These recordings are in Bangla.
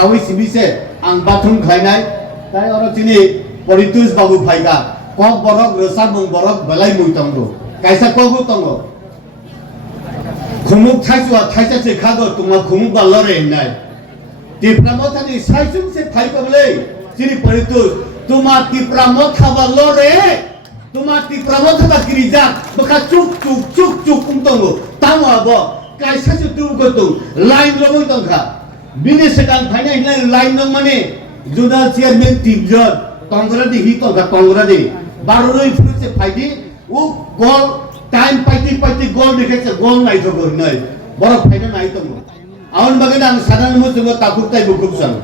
sawi sibise ang bathroom khainai tai oro chini Poritus babu phaiga kok borok rasa mung borok balai mui tongo kaisa kogu tongo khumuk thaiswa thaisa se khago tuma khumuk balore nai tipramothani saisum se phaikole chini Poritus tuma tipramoth balore tuma tipramoth ba kirija baka chuk chuk chuk chuk tongo tamo abo kaisa se tu ko tu line lo tongkha bini sedang phainai line nong mane judal chairman tibjot Tonggora di hito ga tonggora di baru roi furu se faidi u gol time paiti gol dekhe se gol nai to gor nai boro faida nai to aun bagena ang sadan mu tungo tabuk tai bukup sang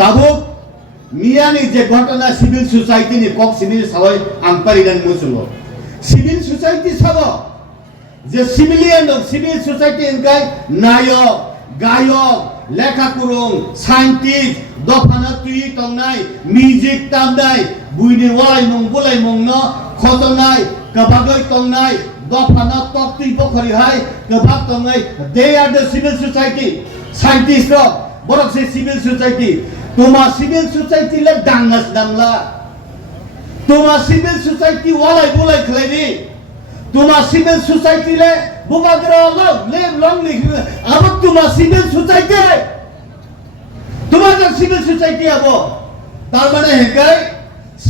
tabuk miani je ঘটনা civil society ni kok sini sawai ang paridan mu sungo civil society sabo je civilian of civil society engkai nayok gayok lekha kurung scientist dofana tui tongnai music tamnai buini walai mong bulai mong no khotonai kabagoi tongnai dofana tokti pokhari hai kabag tongnai they are the civil society scientist ro borok se civil society tuma civil society le dangas damla tuma civil society walai bulai khlaini tuma civil society le bubagra lo le long li abak tuma civil society তোমাদের সিভিল সোসাইটি আবো তার মানে হেকাই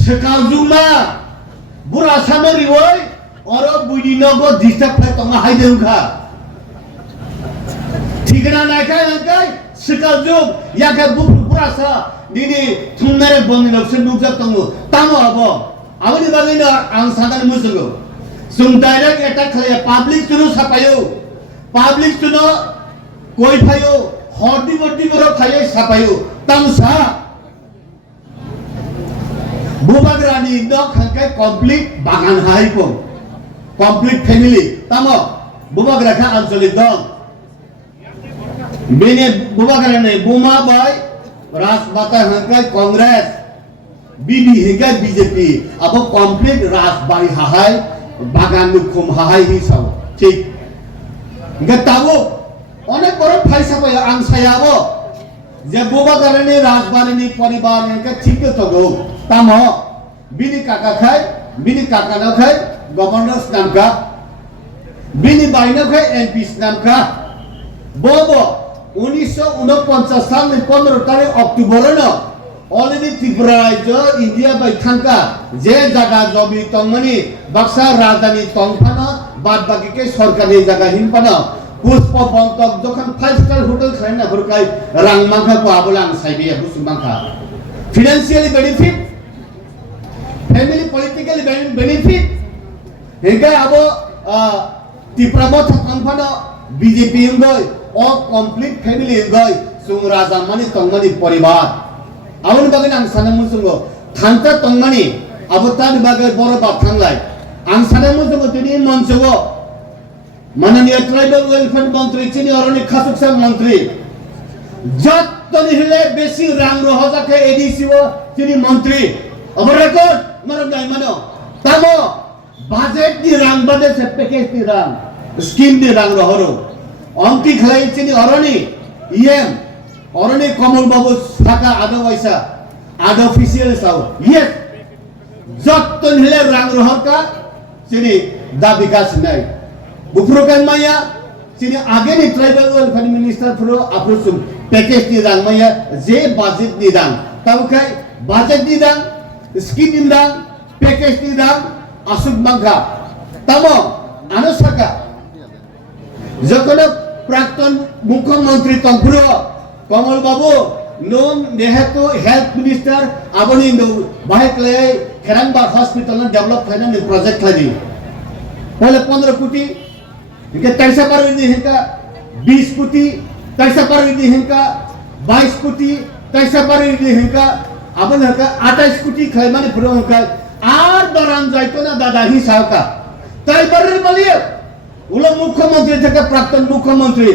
সেকাল জুমা বুড়া সামরি ওই অর বুইনি নগো ডিস্টার্ব ফাই তমা হাই দেউখা ঠিকনা নাইকাই নাইকাই সেকাল জুম ইয়াকে বুড়া সা দিদি থুমনারে বনি লক্ষ্য নুকজা তমু তামো আবো আবনি বাগিনা আং সাদান মুসুগো সুম ডাইরেক্ট অ্যাটাক খায় পাবলিক তুনো সাপায়ো পাবলিক তুনো কই ফায়ো হর্দি বর্দি বড় খাইয়ে সাপায়ো তামসা বুবাগ্রানি নক হাঙ্কাই কমপ্লিট বাগান হাইপো কমপ্লিট ফ্যামিলি তামো বুবাগ্রাখা আঞ্চলিক দল বেনে বুবাগ্রানে বুমা বাই রাজবাতা হাঙ্কাই কংগ্রেস বিডি হাঙ্কাই বিজেপি আবো কমপ্লিট রাজবাড়ি হাহাই বাগান মুখুম হাহাই হিসাব ঠিক গা তাবো অনেক বড় ফাইসা পাই আং সায়াবো যে বুবাগারানি রাজবাড়িনি পরিবার এনকে ঠিক তো গো তাম বিনি কাকা খাই বিনি কাকা না খাই গভর্নর নামকা বিনি বাইনা খাই এমপি নামকা ববো 1949 সাল 15 তারিখ অক্টোবর ন অলরেডি ত্রিপুরা রাজ্য ইন্ডিয়া বাই থাঙ্কা যে জায়গা জমি তংমনি বাক্সা রাজধানী তংফানো বাদ বাকিকে সরকারি জায়গা হিনপানো পুষ্প বন্তক যখন 5 স্টার হোটেল খাই না ভরকাই রাং মাংখা কো আবলাং সাইবিয়া বুসু মাংখা financially benefit family politically benefit হেকা আবো ত্রিপুরামত কনফানো বিজেপি গই অ কমপ্লিট ফ্যামিলি গই সুং রাজা মানি তংমানি পরিবার আউন বাগিন আং সানামু সুঙ্গো থানতা তংমানি আবতান বাগে বড় বাপ থাংলাই আং সানামু সুঙ্গো তিনি মঞ্চগো माननीय ट्राइबल वेलफेयर मंत्री चिनी अरणी खासुकसा मंत्री जत्तनि हिले बेसी रांग रहजाखे एडीसीओ चिनी मंत्री अब रेकर्ड मरम नाइ मानो तामो बाजेट नि रांग बादे से पैकेज नि रांग स्कीम नि रांग रहरो अंकी खलाई चिनी अरणी ईएम अरणी कमल बाबू साका आदो वैसा आदो ऑफिशियल साव यस जत्तनि हिले रांग रहका चिनी दा विकास नाइ बुफ्रोkan maya sini age ni tribal welfare minister pro aprosum package ni rang maya je budget ni rang tau kai budget ni rang scheme ni rang package ni rang asuk mangka tamo anusaka jokono প্রাক্তন মুখ্যমন্ত্রী তংপুর কমল বাবু নন নেহেতু হেলথ মিনিস্টার আবনি বাহেকলে খেরাংবা হসপিটাল ডেভেলপ খাইনা প্রজেক্ট খাইনি পহলে 15 কোটি इनके तैसा पर विधि हिंका 20 कोटी तैसा पर विधि हिंका 22 कोटी तैसा पर विधि हिंका अपन हका 28 कोटी खैमानी पुरो हका आर दरान जाइतो ना दादा ही सावका तै बरर बलिए उला मुख्यमंत्री থেকে প্রাক্তন মুখ্যমন্ত্রী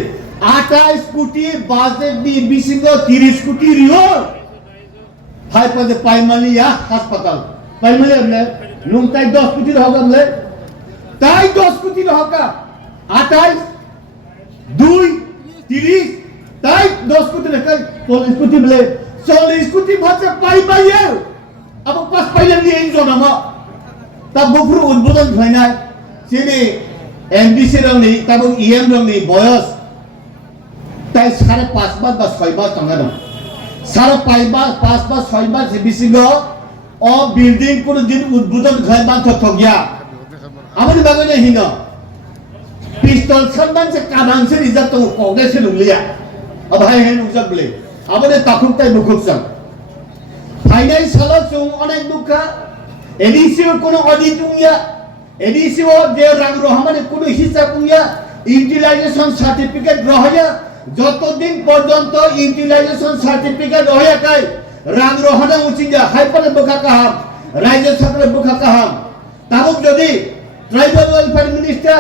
28 কোটি বাজেট দি বিসিঙ্গ 30 কোটি রিও হাই পদে পাইমালিয়া হাসপাতাল পাইমালি আমলে লুংতাই 10 কোটি হগামলে তাই 10 কোটি হকা 28 2 30 তাই 10 কোটি টাকা 40 কোটি বলে 40 কোটি ভাষা পাইবাইয়ে আবার পাস পাইলে নিয়ে জনামা তা বফুর উদ্বোধন খাইনাই যিনি এমডিসি রংনি তাবো ইএম রংনি বয়স তাই 5.5 বার বা 6 বার টাকা দं 5.5 বার 5 বার 6 বার বিসিগ অ বিল্ডিং কোন দিন উদ্বোধন খাইবা থথগিয়া আমাদের বাগানে হিন পিস্তল সানবানসে কামানসে রিজার্ভ তো কংগ্রেসে লুলিয়া अब हाय हेन उजब ले आबने ताकुमताय मुखुबसं फाइनेंशियल जों अनेक दुखा एडिसिओ कोनो ऑडिट उंगिया एडिसिओ जे रंग रहमाने कोनो हिसाब उंगिया ইউটিলাইজেশন সার্টিফিকেট রহয়া যতদিন পর্যন্ত ইউটিলাইজেশন সার্টিফিকেট রহয়া কাই রাং রহনা উচিঙ্গা হাইপারে বকা কাহাম রাজ্য সরকার বকা কাহাম তাবুক যদি tribal welfare minister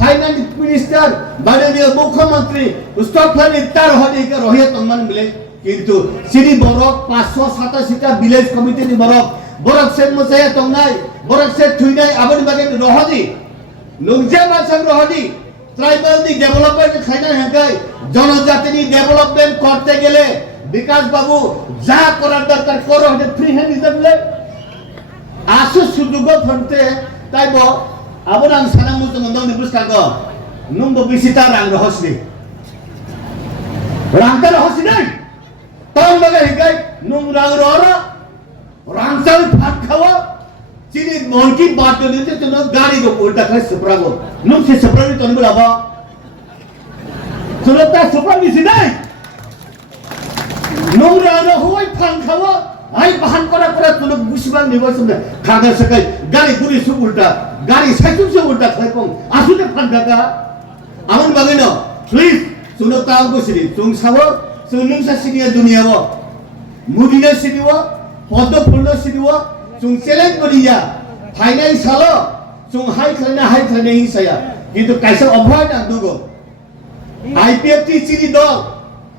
finance minister মাননীয় মুখ্যমন্ত্রী স্টকফানি তার হদিকে রহিয়া তংমান বলে কিন্তু সিনি বরক 587টা ভিলেজ কমিটি নি বরক সেন মসায়া তংনাই বরক সে থুইনাই আবনি বাগে রহদি নুংজা মাছাং রহদি ট্রাইবাল নি ডেভেলপমেন্ট খাইনা হেকাই জনজাতিনি ডেভেলপমেন্ট করতে গেলে বিকাশ বাবু যা করার দরকার করো হতে ফ্রি হ্যান্ড হিসাবে আসু সুযোগ ফন্তে তাইব আবন আং সানা মুতো মন্দং নি বুস্তাগো নুমবো বিসিতা রাং রহসনি রাংতা রহসনি নাই তাও লাগে হেকাই নুম রাং রহরা রাংসাল ফাট খাওয়া চিনি মনকি বাত দিতে তো গাড়ি গো উল্টা খাই সুপ্রাগো নুম সে সুপ্রাগি তনি বলাবা সুলতা সুপ্রা বিসি নাই নুম রাং রহই ফান খাওয়া আই বাহান করা করা তুলো বুসিবাং নিবাসন খাগা সকাই গাড়ি গুরি সু উল্টা গাড়ি সাইকেল সে উল্টা খাই কম আসুতে ফান ঢাকা আমন বাগিনো প্লিজ সুনো তাও বসিরি তুং সাবো সুনুং সা সিনিয়া দুনিয়াবো মুদিনা সিনিও পদ্ম ফুল সিনিও তুং চ্যালেঞ্জ করিয়া ফাইনান্সিয়াল তুং হাই খাইনা হিসায়া কিন্তু কাইসা অভয় না দুগো আইপিএফটি চিনি দল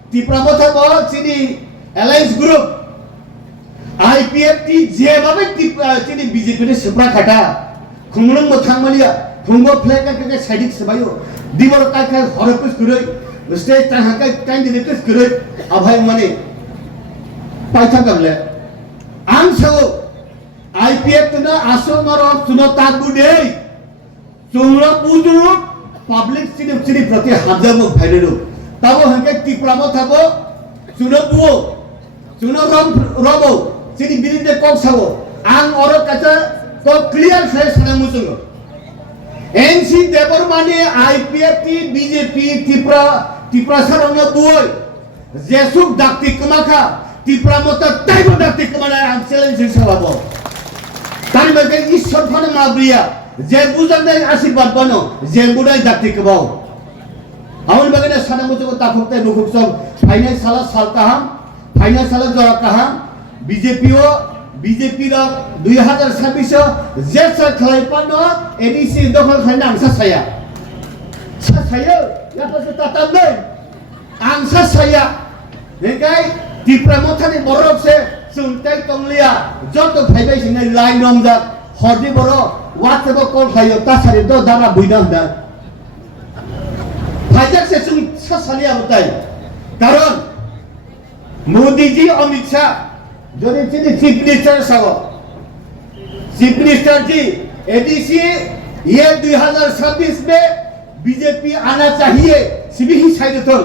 ত্রিপুরামথা বল চিনি অ্যালায়েন্স গ্রুপ আইপিএফটি যেভাবে চিনি বিজেপি রে সুপ্রা খাটা খুমলং মথাংমালিয়া খুঙ্গো ফ্লেক কে সাইডিক সবাইও দিবর কাকা হরকুস কুরই স্টেজ তাহাকা ক্যান্ডিডেটস কুরই আভাই মানে পাইথা গাবলে আং সাও আইপিএফ না আসো মার সুনো তাগু দেই চুংরা বুজুরু পাবলিক চিনি প্রতি হাজাবো ভাইরেরো তাবো হাকে ত্রিপুরামো থাকো সুনো বুও সুনো রবো চিনি বিরিদে কক সাও আং অর কাচা তো ক্লিয়ার ফেস না মুসুঙ্গো এনসি দেবর মানে আইপিএফটি বিজেপি ত্রিপুরা সারঙ্গ বই জেসুক ডাক্তি কমাখা ত্রিপুরা মত তাইবো ডাক্তি কমানা আং চ্যালেঞ্জ হিসাবাবো তারি মাকে ঈশ্বর ফানে মাবরিয়া যে বুঝান দেয় আশীর্বাদ বনো যে বুড়াই ডাক্তি কমাও আমন বাগেনা সানা মুসুঙ্গো তাফুকতাই মুখুকসং ফাইনান্সিয়াল সাল কাহাম ফাইনান্সিয়াল জরা কাহাম বিজেপি র 2026 যে সাখাই পানো এডিসি দখল খাইনা আংসা সায়া ইয়াতাসে তাতামনে আংসা সায়া হেকাই ত্রিপুরামথানি বরফসে সুনতাই তংলিয়া যত ফাইবাই সিনে লাইন নমজা হরদি বড় ওয়াটসঅ্যাপ কল খাইও তাসারে দ দারা বুইনা হদা ফাইজাক সে সুন সালিয়া বতাই কারণ মোদিজি অমিত শাহ যদি চিনি চিফ মিনিস্টার সাগো चीफ मिनिस्टर जी एडीसी ये 2026 में बीजेपी आना चाहिए सिभी ही साइड तो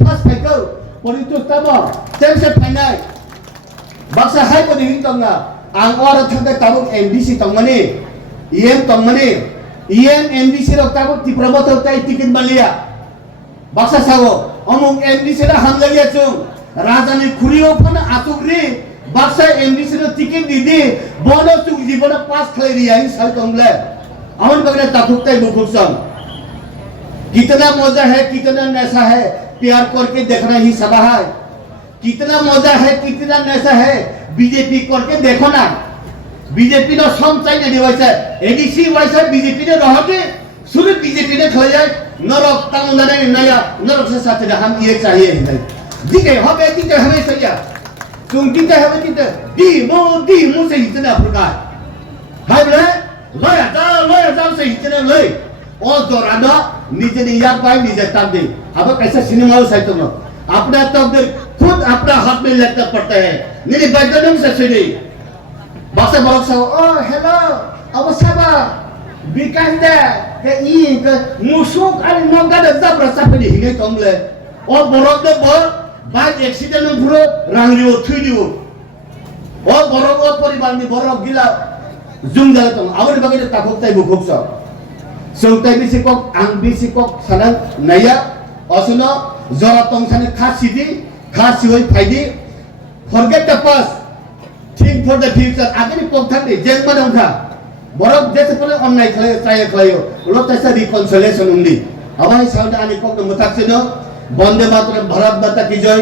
फर्स्ट साइकिल परितो तब चेंज से फाइनल बक्सा हाई को नहीं तंगा आंग और थंगे तब एमडीसी तंगमने ईएम तंगमने ईएम एमडीसी रो तब टिप्रमोत होता है टिकट मलिया बक्सा सागो अमुक एमडीसी रा हम लगिया चुं राजधानी खुरियो फन आतुग्री बाक्सा एमडीसी रो टिकट दीदी बोनो चुं जीवन पास खाई रिया ही साल तंगले अमन बगने ताकुकताई बुकुसम कितना मजा है कितना नशा है प्यार करके देखना ही सब है कितना मजा है कितना नशा है बीजेपी करके देखो ना बीजेपी ने सम चाहिए नहीं वैसे एडीसी वैसे बीजेपी ने रहोगे सुन बीजेपी ने खा जाए नरक तंगना नहीं नया नरक से साथ हम ये चाहिए दिखे हमें सही तुम दिखे हमें दिखे दी मु से इतना प्रकार है बोले लया जा से इतना ले और दोराना निजे नियाक पाई निजे ताब दे अब कैसे सिनेमा हो साइतो न अपना तकदीर खुद अपना हाथ में लेना पड़ता है नहीं बैठने से सीधी बक्सा बक्सा ओ हेलो अब साबा बिकास दे के ई के मुसुक आरो नंगा दे जाब्रा सापनि हिगे तंगले ओ बरक दे बर बाइक एक्सीडेंट में पुरो रांगरिओ थुइदिओ ओ बरक ओ परिवारनि बरक गिला जुम जाले तंग आबनि बागे ताखक ताइ बुखुक स सोंताइ बिसिकक आं बिसिकक साना नाया असनो जरा तंगसानि खासिदि खासिवै फाइदि forget the past think for the future agani pokthani jengma dongkha borok jesepone onnai khlayo try khlayo lo taisa reconciliation undi abai sauna ani kokno mutaksino bande mataram bharat mata ki joy